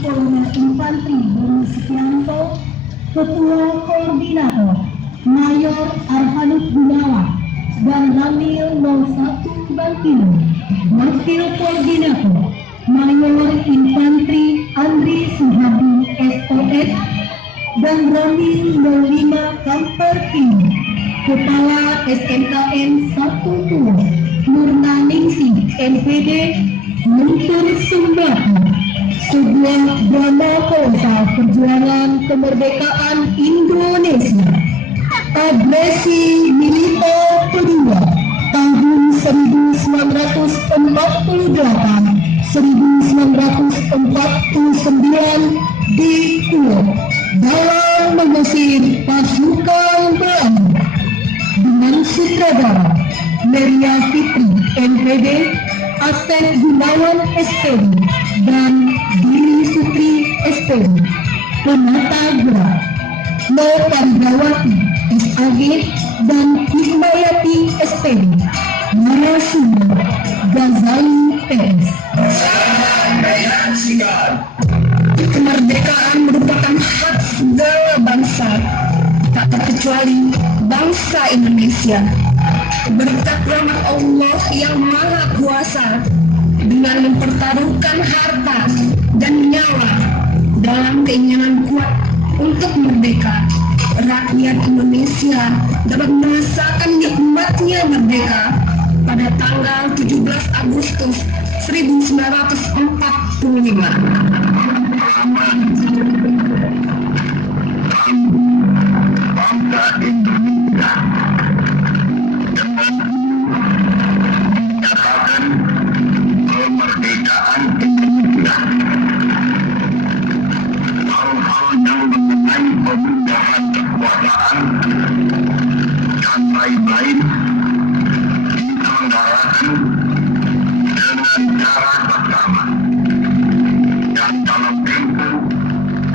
Kolonel Infantri Doni Sukianto, Ketua Koordinator Mayor Arhanut Gunawan, dan Ramil 01 Bantino, Wakil Koordinator Mayor Infantri Andri Suhadi SOS, dan Ramil 05 Kampertin, Kepala SMKN 1 Tua Nurnaningsi NPD, menuntun sembako sebuah drama kosa perjuangan kemerdekaan Indonesia, agresi militer kedua tahun 1948-1949 di Kuwait dalam mengusir pasukan Belanda, dengan sutradara Meria Fitri NPD, Asep Gunawan SPD, dan Diri Sutri SPD. Penata gerak Nopandrawati SAG dan Hikmayati SPD. Narasumber Ghazali PS. Kemerdekaan merupakan hak segala bangsa, tak terkecuali bangsa Indonesia. Berkat rahmat Allah yang Maha Kuasa, dengan mempertaruhkan harta dan nyawa dalam keinginan kuat untuk merdeka, rakyat Indonesia dapat merasakan nikmatnya merdeka pada tanggal 17 Agustus 1945. Bangsa Indonesia dengan menyatakan kemerdekaan Indonesia. Hal-hal yang mengenai pemindahan kekuasaan dan lain-lain diselenggarakan dengan cara bersama dan dalam tempo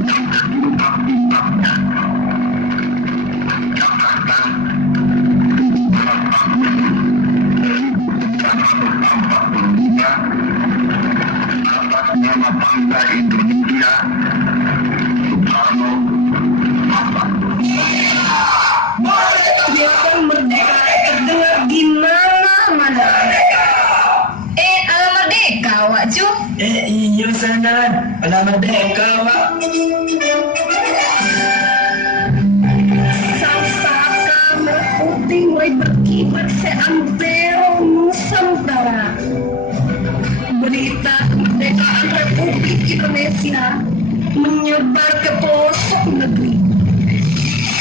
yang sesingkat-singkatnya. Jakarta, 17 Agustus 1945, atas nama bangsa Indonesia, Soekarno Hatta. Kebiasaan merdeka terdengar di mana-mana. Ala merdeka, Wak Cu? Iya Sanan, ala merdeka, Wak. Saka merputih mulai berkibar seantero Nusantara. Berita kemerdekaan Republik Indonesia menyebar ke pelosok negeri,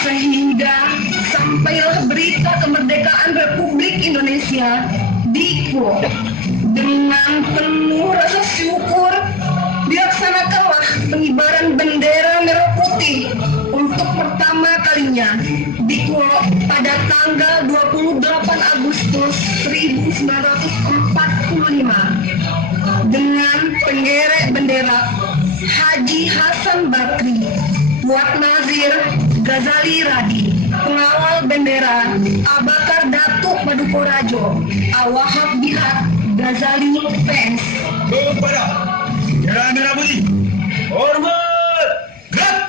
sehingga sampailah berita kemerdekaan Republik Indonesia di Kuwait. Dengan penuh rasa syukur dilaksanakanlah pengibaran bendera merah putih untuk pertama kalinya di Kuwait pada tanggal 28 Agustus 1945 dengan pengerek bendera Haji Hasan Bakri, Fuad Nazir, Ghazali Radi, pengawal bendera Abakar Datuk Padukorajo, Awahab Bihat, Ghazali Fans. Kepada Jalan Merah Putih, hormat, gerak.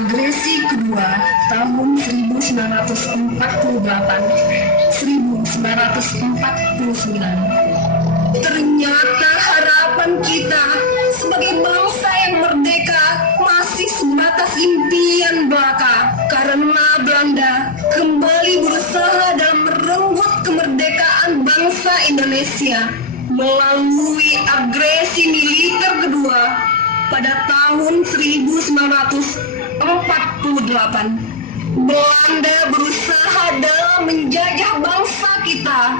agresi kedua tahun 1948-1949. Ternyata harapan kita sebagai bangsa yang merdeka masih sebatas impian belaka, karena Belanda kembali berusaha dalam merenggut kemerdekaan bangsa Indonesia melalui agresi militer kedua pada tahun 1948. Belanda berusaha dalam menjajah bangsa kita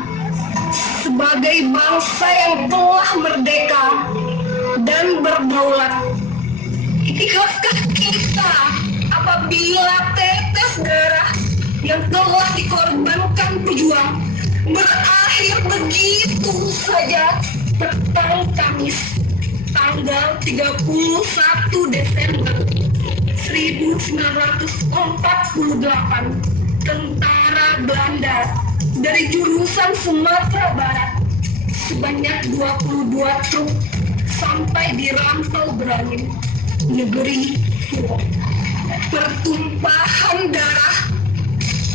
sebagai bangsa yang telah merdeka dan berdaulat. Ikhlaskah kita apabila tetes darah yang telah dikorbankan pejuang berakhir begitu saja petang Kamis tanggal 31 Desember 1948, tentara Belanda dari jurusan Sumatera Barat sebanyak 22 truk sampai di Rantau Berangin, negeri Fuo. Pertumpahan darah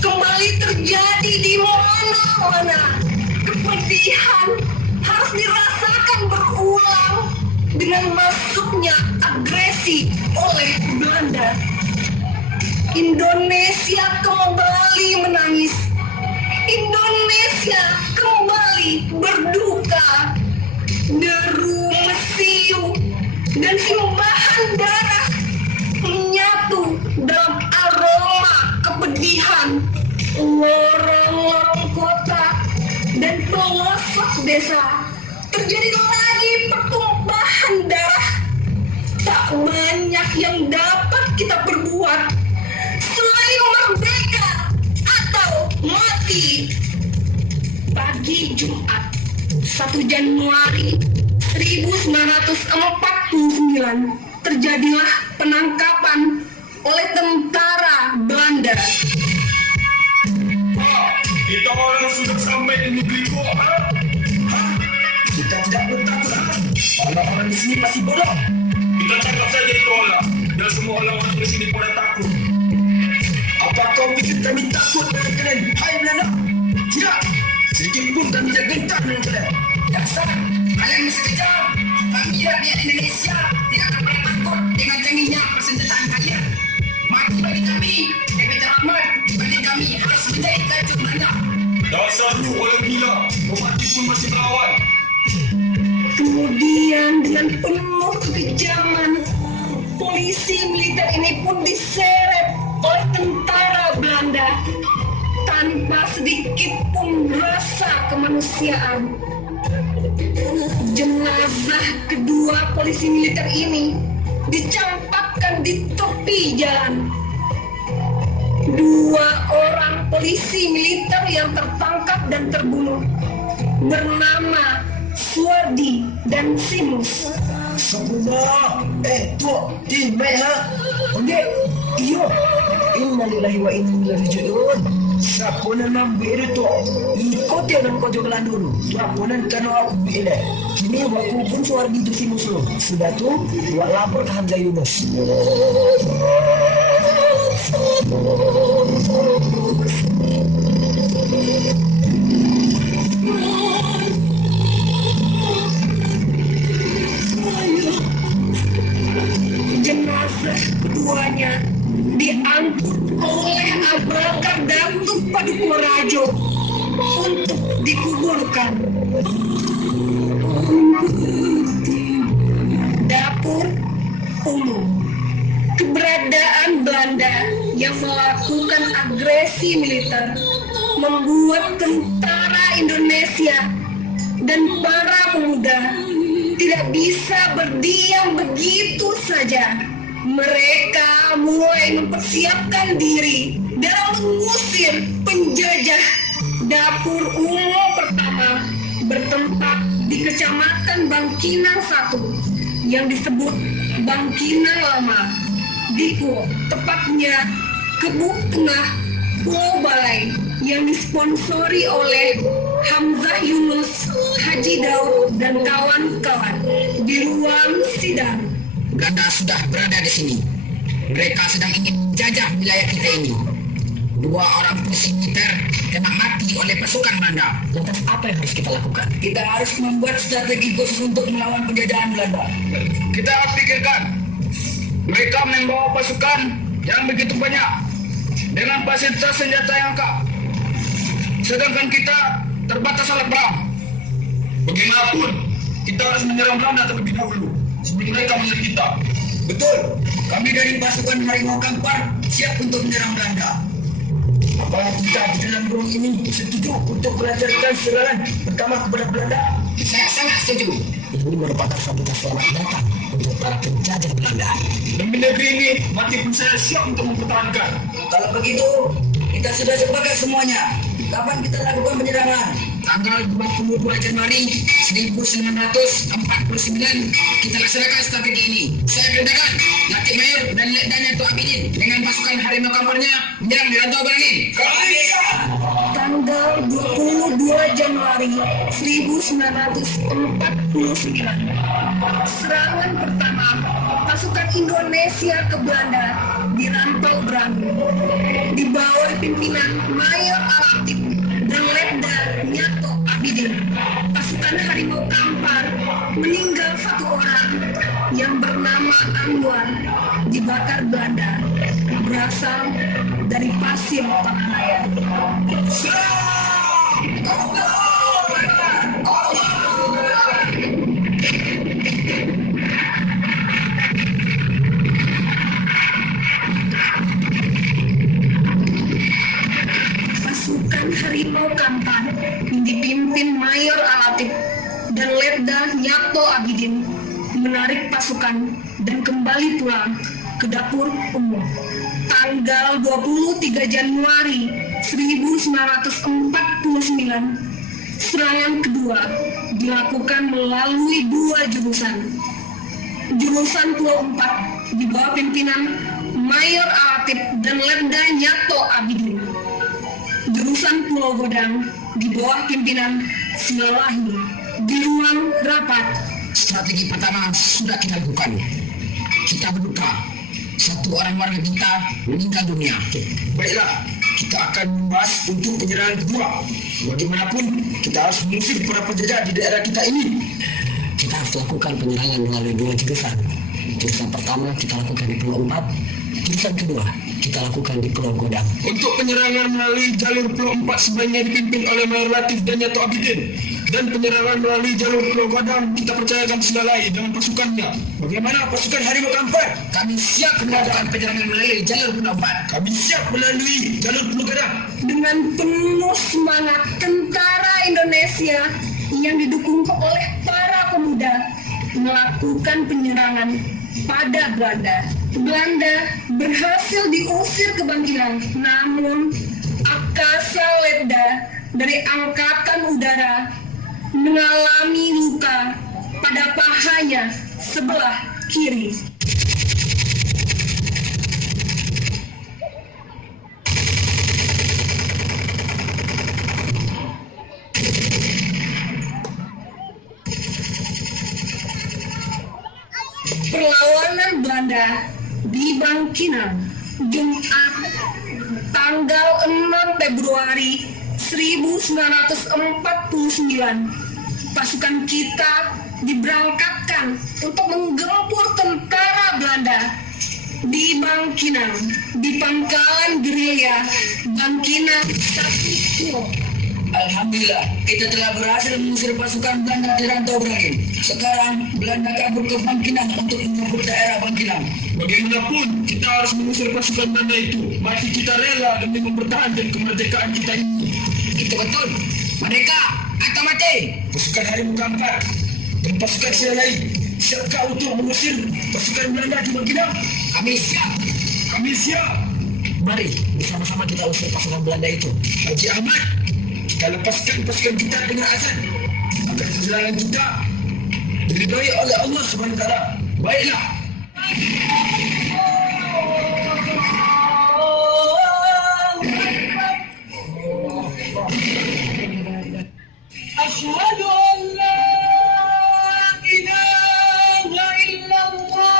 kembali terjadi di mana-mana. Kepedihan harus dirasakan berulang dengan masuknya agresi oleh Belanda. Indonesia kembali menangis. Indonesia kembali berduka. Deru mesiu dan simbahan darah menyatu dalam aroma kepedihan. Lorong-lorong kota dan pelosok desa terjadi lagi pertumpahan darah. Tak banyak yang dapat kita perbuat selain merdeka atau mati. Pagi Jumat 1 Januari 1949 terjadilah penangkapan oleh tentara Belanda. Kita orang sudah sampai di negeri Goa. Kita tidak bertakut. Orang-orang di sini pasti bodoh. Kita tangkap saja itu orang. Dan semua orang-orang di sini pada takut. Apa kau pikir kami takut dengan kalian? Hai Belanda. Tidak. Sedikit pun kami tidak gentar dengan kalian. Dasar. Kalian mesti kejam. Kami rakyat Indonesia tidak akan pernah takut dengan canggihnya persenjataan kalian. Mati bagi kami. Demi rahmat. Bagi kami harus menjadi tajuk Belanda. Dasar lu orang gila. Mati pun masih melawan. Kemudian dengan penuh kekejaman, polisi militer ini pun diseret oleh tentara Belanda tanpa sedikit pun rasa kemanusiaan. Jenazah kedua polisi militer ini dicampakkan di tepi jalan. 2 orang polisi militer yang tertangkap dan terbunuh bernama Suwardi dan Simus. Sabuna. Tuh, di mai ha. Onde? Iyo. Innalillahi wa inna ilaihi raji'un. Sapuna nambiru tu. Ikut dia dan kau jualan dulu. Sapunan kanu aku ile. Kini waktu pun Suwardi itu Simus lo. Sudah tu, buat lapor ke Hamzah Yunus. Jenazah keduanya diangkut oleh Abakar Datuk Padukuarajo untuk dikuburkan. Dapur umum. Keberadaan Belanda yang melakukan agresi militer membuat tentara Indonesia dan para pemuda tidak bisa berdiam begitu saja. Mereka mulai mempersiapkan diri dalam mengusir penjajah. Dapur umum pertama bertempat di Kecamatan Bangkinang 1 yang disebut Bangkinang Lama, Diko, tepatnya Kebuk Tengah Pulau Balai, yang disponsori oleh Hamzah Yunus, Haji Daud, dan kawan-kawan di ruang sidang. Belanda sudah berada di sini. Mereka sedang ingin menjajah wilayah kita ini. 2 orang polisi militer kena mati oleh pasukan Belanda. Lantas apa yang harus kita lakukan? Kita harus membuat strategi khusus untuk melawan penjajahan Belanda. Kita pikirkan, mereka membawa pasukan yang begitu banyak dengan fasilitas senjata yang lengkap, sedangkan kita terbatas alat perang. Bagaimanapun, kita harus menyerang Belanda terlebih dahulu sebelum mereka menyerang kita. Betul. Kami dari pasukan Harimau Kampar siap untuk menyerang Belanda. Apakah kita di dalam ruang ini setuju untuk melancarkan serangan pertama kepada Belanda? Saya sangat setuju. Ini merupakan sambutan selamat datang untuk para penjajah Belanda. Demi negeri ini, mati pun saya siap untuk mempertahankan. Kalau begitu, kita sudah sepakat semuanya. Kapan kita lakukan penyerangan? Tanggal 22 Januari 1949 kita laksanakan strategi ini. Saya perintahkan Latif Mayor dan Letnan Tok Abidin dengan pasukan Harimau Kamparnya menyerang di Rantau Berangin. Tanggal 22 Januari 1949, serangan pertama pasukan Indonesia ke Belanda di Rantau Berangin di bawah pimpinan Mayor Alatif dan Letda Nyato Abidin. Pasukan Harimau Kampar meninggal 1 orang yang bernama Anwar dibakar Belanda, berasal dari Pasir Pangandaran. Pasukan Harimau Kampar yang dipimpin Mayor Alatif dan Letda Nyato Abidin menarik pasukan dan kembali pulang ke dapur umum. Tanggal 23 Januari 1949, serangan kedua dilakukan melalui 2 jurusan. Jurusan Pulau 4 di bawah pimpinan Mayor Alatif dan Letda Nyato Abidin. Jurusan Pulau Godang di bawah pimpinan Silalahi. Di ruang rapat, Strategi pertama sudah kita lakukan. Kita berduka, 1 orang warga kita meninggal dunia. Baiklah, kita akan membahas untuk penyerangan kedua. Bagaimanapun, kita harus mengusir para penjajah di daerah kita ini. Kita harus lakukan penyerangan melalui 2 jurusan. Jurusan pertama kita lakukan di Pulau 4, jurusan kedua kita lakukan di Pulau Godang. Untuk penyerangan melalui jalur Pulau 4 sebaiknya dipimpin oleh Mayor Latif dan Nyato Abidin. Dan penyerangan melalui jalur Pulau Godang kita percayakan Silalahi dengan pasukannya. Bagaimana pasukan Harimau Kampar? Kami siap melakukan penyerangan melalui jalur Pulau 4. Kami siap melalui jalur Pulau Godang. dengan penuh semangat tentara Indonesia yang didukung oleh para pemuda melakukan penyerangan pada Belanda. Belanda berhasil diusir ke Bangkinang, namun Akasa Letda dari Angkatan Udara mengalami luka pada pahanya sebelah kiri. Perlawanan Belanda di Bangkinang, Jumat, tanggal 6 Februari 1949. Pasukan kita diberangkatkan untuk menggempur tentara Belanda di Bangkinang, di pangkalan gerilya Bangkinang Sapiko. Alhamdulillah, kita telah berhasil mengusir pasukan Belanda di Rantau Berangin. Sekarang Belanda kabur ke Bangkinang untuk menyebut daerah Bangkinang. Bagaimanapun, kita harus mengusir pasukan Belanda itu. Mati kita rela demi mempertahankan kemerdekaan kita ini. Itu betul. Merdeka atau mati. Pasukan Harimau Kampar dan pasukan Silalahi, siapkah untuk mengusir pasukan Belanda di Bangkinang? Kami siap. Kami siap. Mari bersama-sama kita usir pasukan Belanda itu. Haji Ahmad, kita lepaskan pasukan kita dengan azan agar keselamatan kita diridhoi oleh Allah Subhanahu wa taala. Baiklah. Asyhadu an la ilaha illallah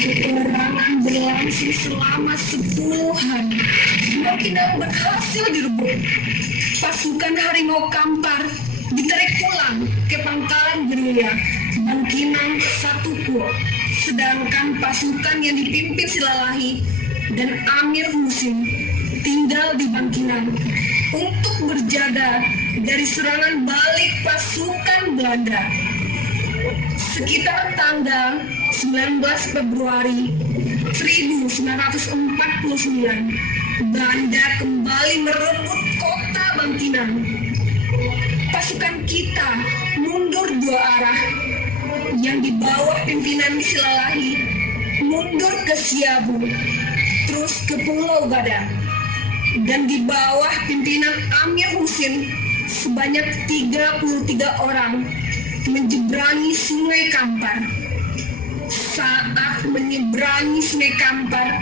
Peperangan berlangsung selama 10 hari. Bangkinang berhasil direbut. Pasukan Harimau Kampar ditarik pulang ke pangkalan gerilya Bangkinang Satu Kuok. Sedangkan pasukan yang dipimpin Silalahi dan Amir Husin tinggal di Bangkinang untuk berjaga dari serangan balik pasukan Belanda. Sekitar tanggal 19 Februari 1949, Belanda kembali merebut kota Bangkinang. Pasukan kita mundur 2 arah, yang di bawah pimpinan Silalahi mundur ke Siabu, terus ke Pulau Gadang, dan di bawah pimpinan Amir Husin sebanyak 33 orang menyeberangi Sungai Kampar. Saat menyeberangi Sungai Kampar,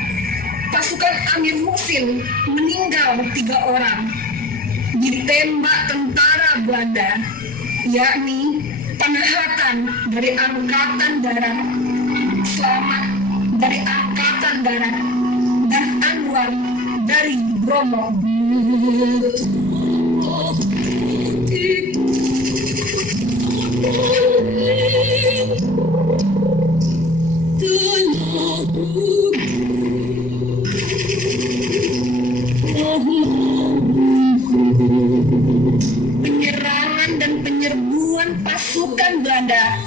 pasukan Amir Husin meninggal 3 orang ditembak tentara Belanda, yakni Panahatan dari Angkatan Darat, Slamet dari Angkatan Darat, dan Anwar dari Bromo. Penyerangan dan penyerbuan pasukan Belanda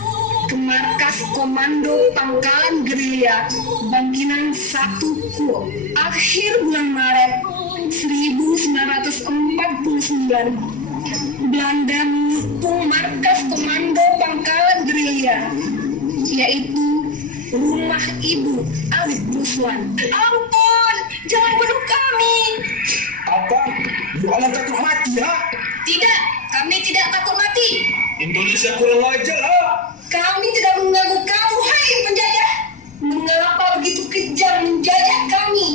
ke markas Komando Pangkalan Gerilya Bangkinang Satu Kuok akhir bulan Maret 1949. Belanda mengepung markas Komando Pangkalan Gerilya, yaitu rumah Ibu Alif Ruswan. Ampun, jangan bunuh kami. Apa? Lu alam takut mati, ha? Tidak, kami tidak takut mati. Indonesia kurang ajar, ha? Kami tidak mengganggu kamu, hai penjajah. Mengapa begitu kejam menjajah kami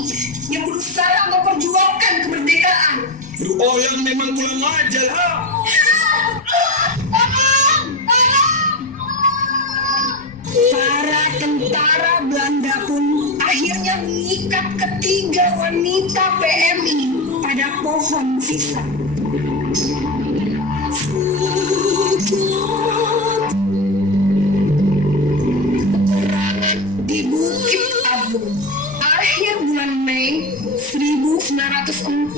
yang berusaha memperjuangkan kemerdekaan? Lu orang memang kurang ajar, ha? Para tentara Belanda pun akhirnya mengikat ketiga wanita PMI pada pohon pisang. Peperangan di Bukit Abu akhir bulan Mei 1949.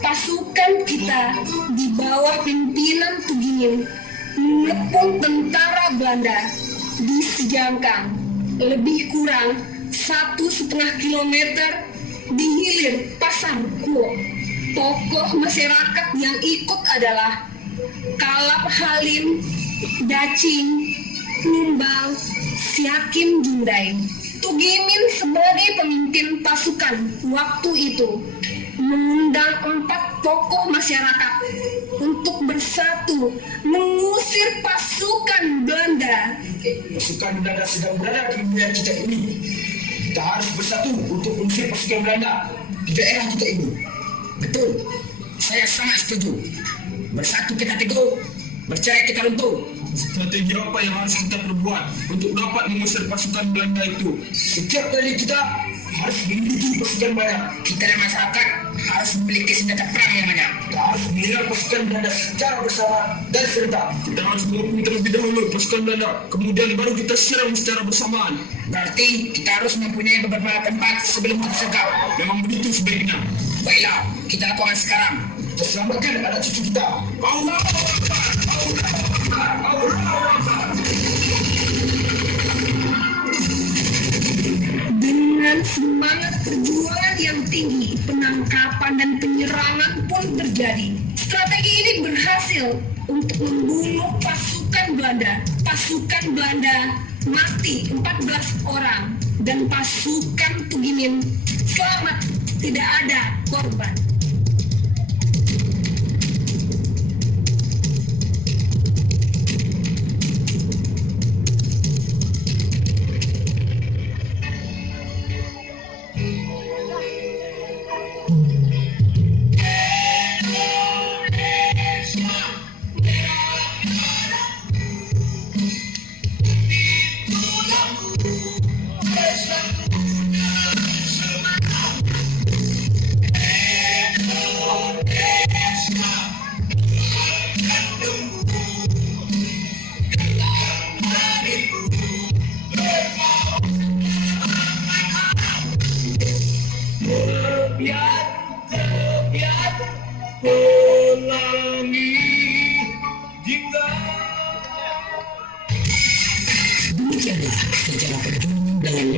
Pasukan kita di bawah pimpinan Tuginin mengepung tentara Belanda di Sejangkang, lebih kurang 1,5 kilometer di hilir Pasar Kuok. Tokoh masyarakat yang ikut adalah Kalap Halim, Dacing, Numbal, Siakim Jundai. Tugimin sebagai pemimpin pasukan waktu itu mengundang 4 tokoh masyarakat untuk bersatu mengusir pasukan Belanda. Pasukan Belanda sedang berada di wilayah kita ini. Kita harus bersatu untuk mengusir pasukan Belanda di daerah kita ini. Betul, saya sangat setuju. Bersatu kita teguh, bercerai kita runtuh. Strategi apa yang harus kita perbuat untuk dapat mengusir pasukan Belanda itu? Setiap dari kita harus memiliki pasukan banyak. Kita dan masyarakat harus memiliki senjata perang yang banyak. Kita harus menyerang pasukan Belanda secara bersama dan serentak. Kita harus mengepung terlebih dahulu pasukan Belanda, kemudian baru kita serang secara bersamaan. Berarti kita harus mempunyai beberapa tempat sebelum kita sergap. Memang begitu sebaiknya. Baiklah, kita lakukan sekarang. Kita selamatkan anak cucu kita. Allah Akbar! Allah Akbar! Allah Akbar! Dengan semangat perjuangan yang tinggi, penangkapan dan penyerangan pun terjadi. Strategi ini berhasil untuk membunuh pasukan Belanda. Pasukan Belanda mati 14 orang dan pasukan Tuginin selamat, tidak ada korban. pelangi jika Demikianlah secara perjuangan dalam